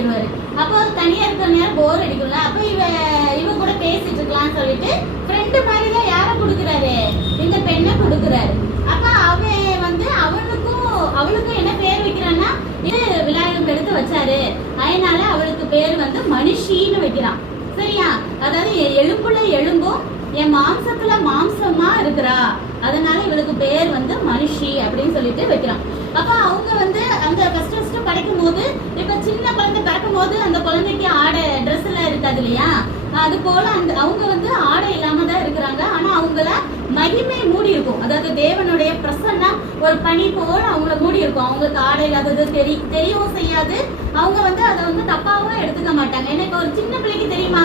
போயிடுவாரு. அப்போ தனியா இருக்கிற நேரம் போர் அடிக்கும்ல, அப்ப இவ கூட பேசிட்டு இருக்கலாம்னு சொல்லிட்டு ஃப்ரெண்டு மாதிரி தான் யாரை கொடுக்குறாரு, இந்த பெண்ணை கொடுக்குறாரு. அப்ப அவன் வந்து அவளுக்கும் என்ன பேர் வைக்கிறான்னா, இது விநாயகர் எடுத்து வச்சாரு, அதனால அவளுக்கு பேர் வந்து மனுஷின்னு வைக்கிறான். சரியா? அதாவது எலும்புல எலும்பும் என் மாம்சத்துல மாம்சமா இருக்கிறா, அதனால இவளுக்கு பேர் வந்து மனுஷி அப்படின்னு சொல்லிட்டு வைக்கிறான். அப்ப அவங்க வந்து அந்த ஃபர்ஸ்ட் படைக்கும் போது, இப்ப சின்ன குழந்தை பிறக்கும் போது அந்த குழந்தைக்கு ஆடை ட்ரெஸ் எல்லாம் இருக்காது இல்லையா, அது போல அவங்க வந்து ஆடை இல்லாம தான் இருக்கிறாங்க. ஆனா அவங்கள மகிமை மூடி இருக்கும், அதாவது தேவனுடைய பிரசன்னம் ஒரு பனி போல அவங்கள மூடி இருக்கும். அவங்களுக்கு ஆடை இல்லாதது தெரியவும் செய்யாது, அவங்க வந்து அதை வந்து தப்பாவும் எடுத்துக்க மாட்டாங்க. ஏன்னா இப்ப ஒரு சின்ன பிள்ளைக்கு தெரியுமா